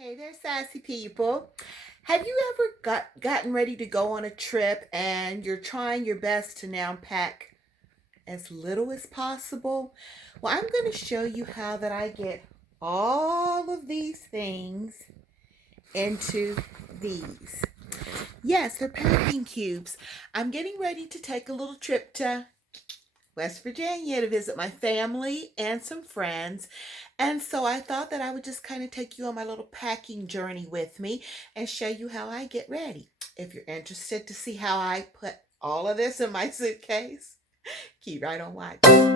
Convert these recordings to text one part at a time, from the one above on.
Hey there, sassy people. Have you ever gotten ready to go on a trip and you're trying your best to now pack as little as possible? Well, I'm going to show you how that I get all of these things into these. Yes, they're packing cubes. I'm getting ready to take a little trip to West Virginia to visit my family and some friends. And so I thought that I would just kind of take you on my little packing journey with me and show you how I get ready. If you're interested to see how I put all of this in my suitcase, keep right on watching.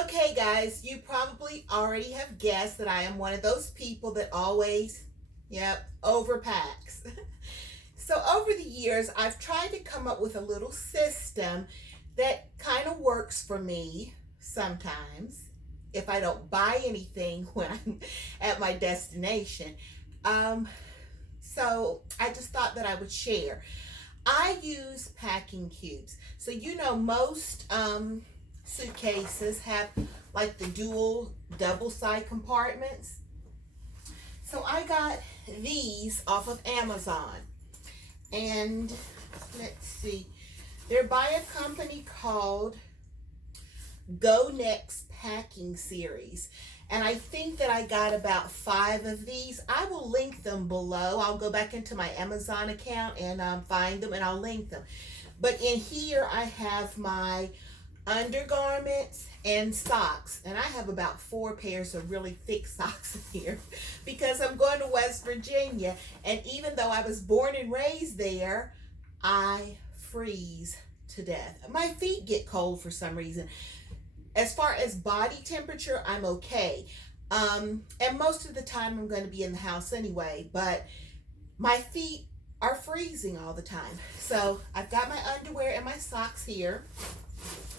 Okay, guys, you probably already have guessed that I am one of those people that always, overpacks. So over the years, I've tried to come up with a little system that kind of works for me sometimes if I don't buy anything when I'm at my destination. Um, so I just thought that I would share. I use packing cubes. So most suitcases have like the dual double side compartments. So I got these off of Amazon. And let's see, they're by a company called Gonex Packing Series. And I think that I got about 5 of these. I will link them below. I'll go back into my Amazon account and find them and I'll link them. But in here I have my undergarments and socks, and I have about 4 pairs of really thick socks in here because I'm going to West Virginia, and even though I was born and raised there, I freeze to death. My feet get cold for some reason. As far as body temperature, I'm okay, and most of the time I'm going to be in the house anyway, but my feet are freezing all the time. So I've got my underwear and my socks here.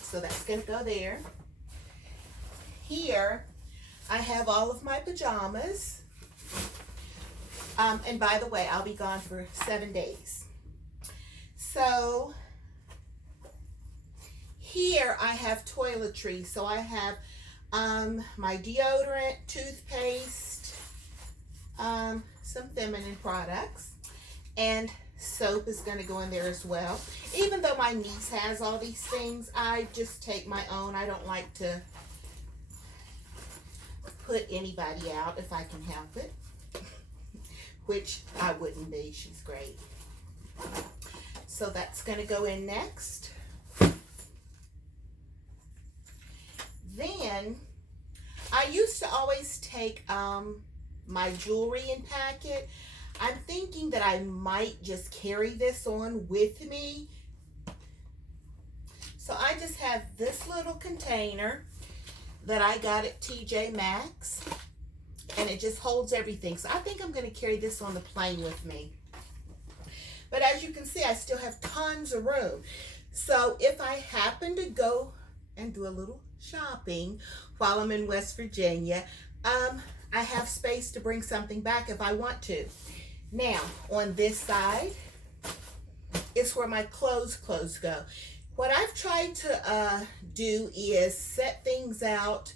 So that's going to go there. Here, I have all of my pajamas. And by the way, I'll be gone for 7 days. So here I have toiletries. So I have my deodorant, toothpaste, some feminine products, and soap is going to go in there as well. Even though my niece has all these things, I just take my own. I don't like to put anybody out if I can help it, which I wouldn't be. She's great. So that's going to go in next. Then I used to always take my jewelry and pack it. I'm thinking that I might just carry this on with me. So I just have this little container that I got at TJ Maxx, and it just holds everything. So I think I'm going to carry this on the plane with me. But as you can see, I still have tons of room. So if I happen to go and do a little shopping while I'm in West Virginia, I have space to bring something back if I want to. Now, on this side is where my clothes go. What I've tried to do is set things out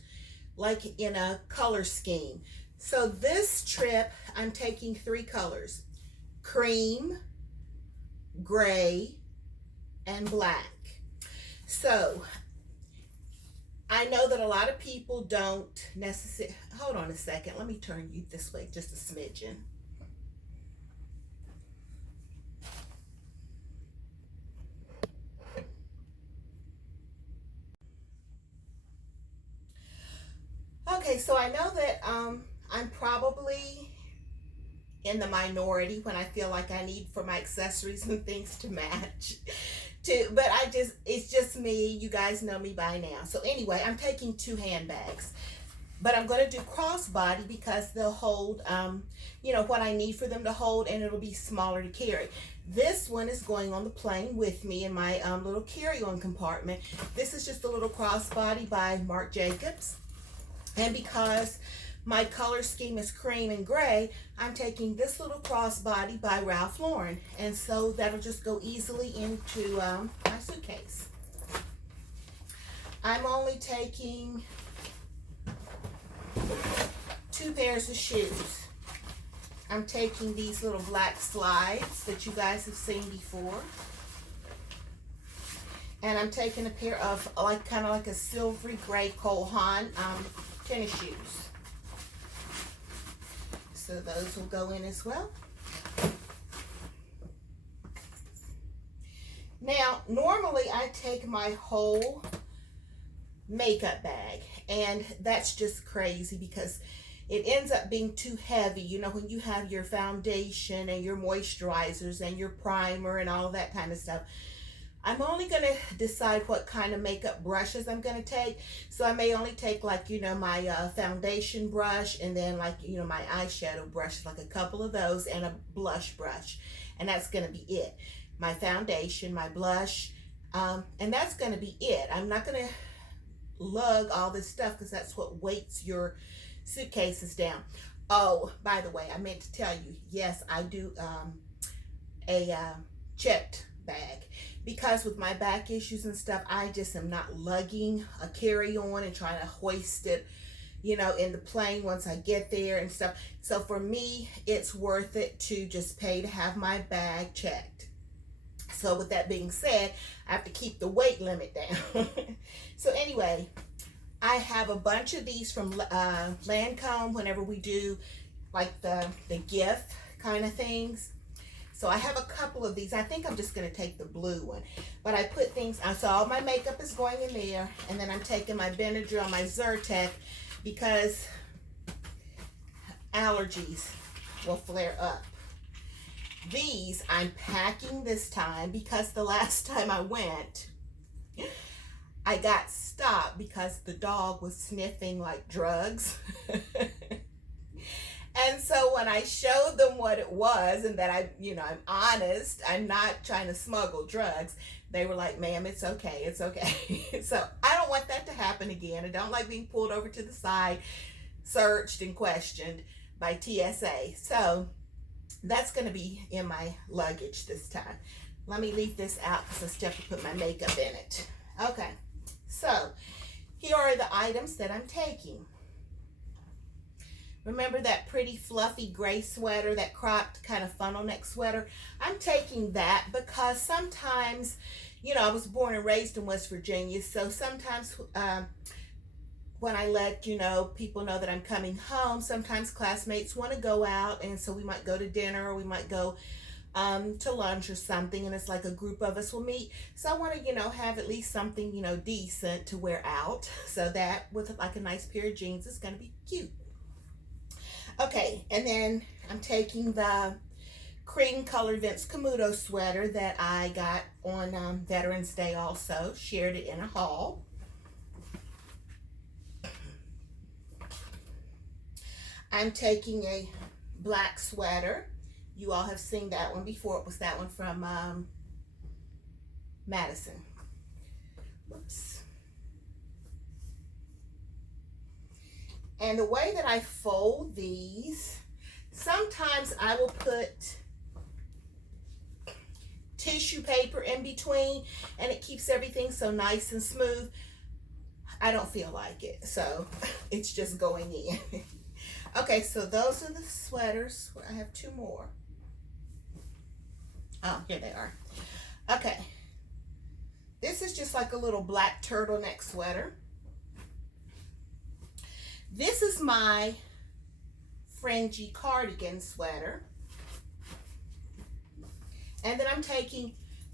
like in a color scheme. So this trip, I'm taking 3 colors: cream, gray, and black. So I know that a lot of people don't necessarily, hold on a second, let me turn you this way just a smidgen. Okay, so I know that I'm probably in the minority when I feel like I need for my accessories and things to match. But it's just me. You guys know me by now. So anyway, I'm taking 2 handbags. But I'm going to do crossbody because they'll hold, what I need for them to hold, and it'll be smaller to carry. This one is going on the plane with me in my little carry-on compartment. This is just a little crossbody by Marc Jacobs. And because my color scheme is cream and gray, I'm taking this little crossbody by Ralph Lauren. And so that'll just go easily into my suitcase. I'm only taking 2 pairs of shoes. I'm taking these little black slides that you guys have seen before. And I'm taking a pair of kind of like a silvery gray Cole Haan tennis shoes. So those will go in as well. Now, normally I take my whole makeup bag, and that's just crazy because it ends up being too heavy. You know, when you have your foundation and your moisturizers and your primer and all that kind of stuff. I'm only going to decide what kind of makeup brushes I'm going to take. So I may only take, like, you know, my foundation brush, and then, like, you know, my eyeshadow brush, like a couple of those, and a blush brush. And that's going to be it. My foundation, my blush, and that's going to be it. I'm not going to lug all this stuff because that's what weights your suitcases down. Oh, by the way, I meant to tell you, yes, I do a checked bag. Because with my back issues and stuff, I just am not lugging a carry-on and trying to hoist it, you know, in the plane once I get there and stuff. So for me, it's worth it to just pay to have my bag checked. So with that being said, I have to keep the weight limit down. So anyway, I have a bunch of these from Lancome whenever we do like the gift kind of things. So I have a couple of these. I think I'm just going to take the blue one. But I put things, so all my makeup is going in there. And then I'm taking my Benadryl, my Zyrtec, because allergies will flare up. These I'm packing this time because the last time I went, I got stopped because the dog was sniffing like drugs. And so when I showed them what it was and that I'm honest, I'm not trying to smuggle drugs, they were like, ma'am, it's okay, it's okay. So I don't want that to happen again. I don't like being pulled over to the side, searched and questioned by TSA. So that's going to be in my luggage this time. Let me leave this out because I still have to put my makeup in it. Okay, so here are the items that I'm taking. Remember that pretty fluffy gray sweater, that cropped kind of funnel neck sweater? I'm taking that because sometimes, you know, I was born and raised in West Virginia, so sometimes when I let, you know, people know that I'm coming home, sometimes classmates want to go out, and so we might go to dinner or we might go to lunch or something, and it's like a group of us will meet. So I want to, you know, have at least something, you know, decent to wear out. So that with like a nice pair of jeans is going to be cute. Okay, and then I'm taking the cream colored Vince Camuto sweater that I got on Veterans Day also. Shared it in a haul. I'm taking a black sweater. You all have seen that one before. It was that one from Madison. Whoops. And the way that I fold these, sometimes I will put tissue paper in between and it keeps everything so nice and smooth. I don't feel like it, so it's just going in. Okay, so those are the sweaters. I have 2 more. Oh, here they are. Okay. This is just like a little black turtleneck sweater. This is my fringy cardigan sweater. And then I'm taking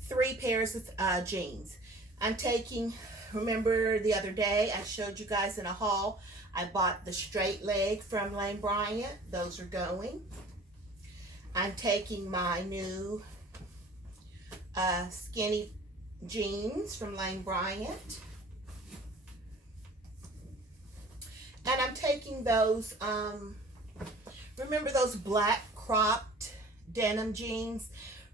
3 pairs of jeans. I'm taking, remember the other day I showed you guys in a haul, I bought the straight leg from Lane Bryant. Those are going. I'm taking my new skinny jeans from Lane Bryant. And I'm taking those, remember those black cropped denim jeans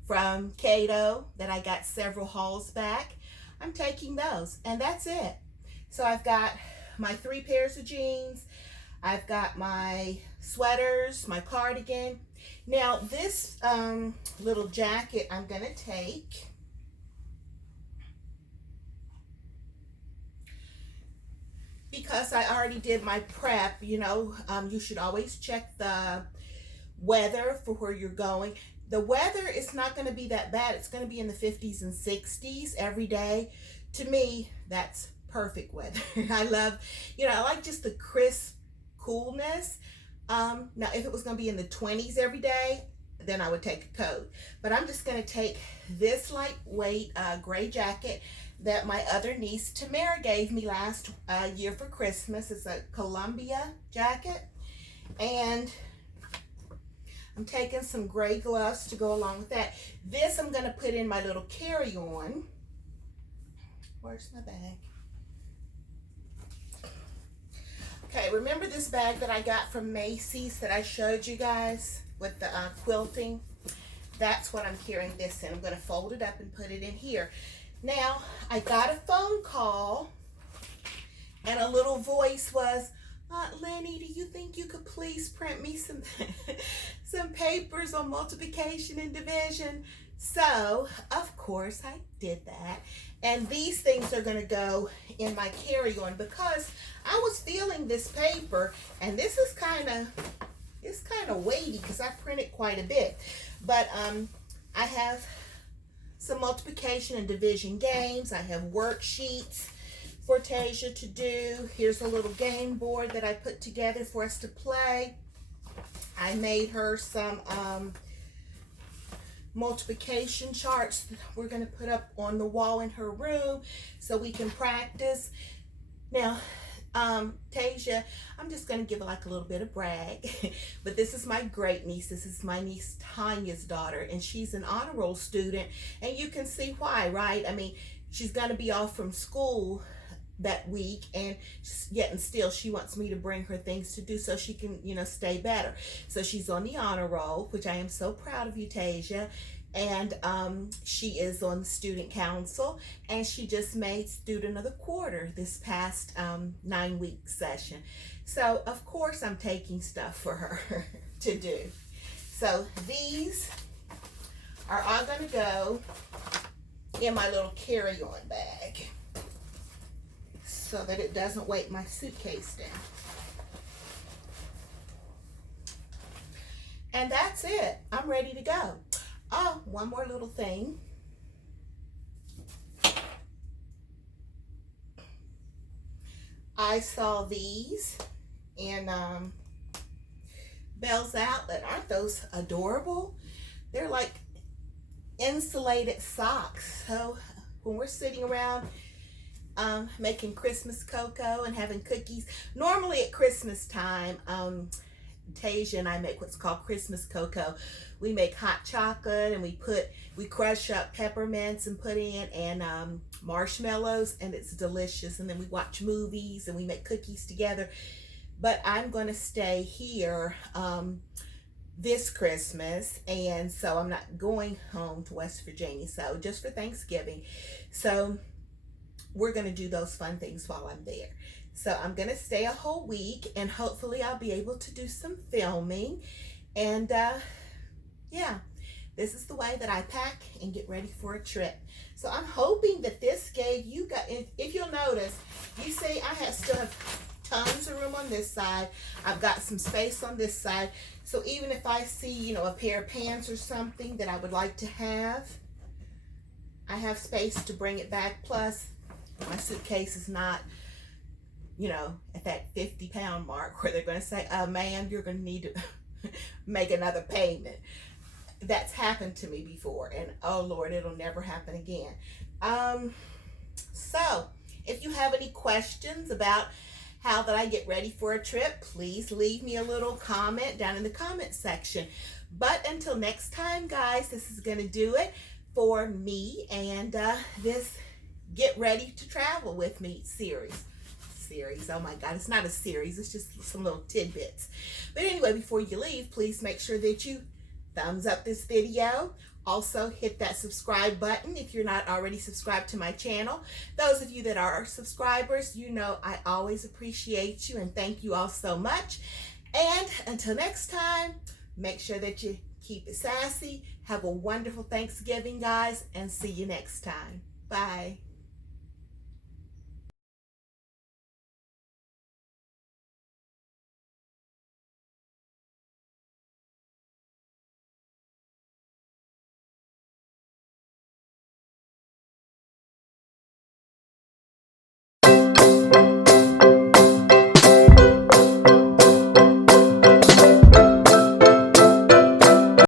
from Cato that I got several hauls back? I'm taking those, and that's it. So I've got my 3 pairs of jeans. I've got my sweaters, my cardigan. Now this little jacket I'm gonna take. Because I already did my prep, you know, you should always check the weather for where you're going. The weather is not going to be that bad. It's going to be in the 50s and 60s every day. To me, that's perfect weather. I love, you know, I like just the crisp coolness. Now, if it was going to be in the 20s every day, then I would take a coat. But I'm just going to take this lightweight gray jacket that my other niece Tamara gave me last year for Christmas. It's a Columbia jacket. And I'm taking some gray gloves to go along with that. This I'm going to put in my little carry-on. Where's my bag? Okay, remember this bag that I got from Macy's that I showed you guys with the quilting? That's what I'm carrying this in. I'm going to fold it up and put it in here. Now, I got a phone call, and a little voice was, Aunt Lenny, do you think you could please print me some some papers on multiplication and division? So, of course, I did that. And these things are going to go in my carry-on because I was feeling this paper, and this is kind of weighty because I printed quite a bit. But I have some multiplication and division games. I have worksheets for Tasia to do. Here's a little game board that I put together for us to play. I made her some multiplication charts we're going to put up on the wall in her room so we can practice. Now, Tasia, I'm just going to give like a little bit of brag, but this is my great niece. This is my niece Tanya's daughter, and she's an honor roll student, and you can see why, right? I mean, she's going to be off from school that week, and yet and still she wants me to bring her things to do so she can, you know, stay better. So she's on the honor roll, which I am so proud of you, Tasia. And she is on the student council, and she just made student of the quarter this past 9-week session. So of course I'm taking stuff for her to do. So these are all going to go in my little carry-on bag so that it doesn't weight my suitcase down. And that's it. I'm ready to go. Oh, one more little thing. I saw these in Bell's Outlet. Aren't those adorable? They're like insulated socks. So when we're sitting around making Christmas cocoa and having cookies, normally at Christmas time, Tasia and I make what's called Christmas cocoa. We make hot chocolate, and we crush up peppermints and put in, and marshmallows, and it's delicious. And then we watch movies and we make cookies together. But I'm going to stay here this Christmas, and so I'm not going home to West Virginia, so just for Thanksgiving. So we're going to do those fun things while I'm there. So I'm going to stay a whole week, and hopefully I'll be able to do some filming. And yeah, this is the way that I pack and get ready for a trip. So I'm hoping that this gave you guys, if you'll notice, you see I still have tons of room on this side. I've got some space on this side. So even if I see, you know, a pair of pants or something that I would like to have, I have space to bring it back. Plus, my suitcase is not, you know, at that 50-pound mark where they're going to say, ma'am, you're going to need to make another payment. That's happened to me before, and oh Lord, it'll never happen again. So if you have any questions about how that I get ready for a trip, please leave me a little comment down in the comment section. But until next time, guys, this is going to do it for me and this Get Ready to Travel with Me series. Oh my God, it's not a series, it's just some little tidbits. But anyway, before you leave, please make sure that you thumbs up this video, Also, hit that subscribe button if you're not already subscribed to my channel. Those of you that are subscribers, you know I always appreciate you and thank you all so much. And until next time, make sure that you keep it sassy. Have a wonderful Thanksgiving, guys, and see you next time. Bye.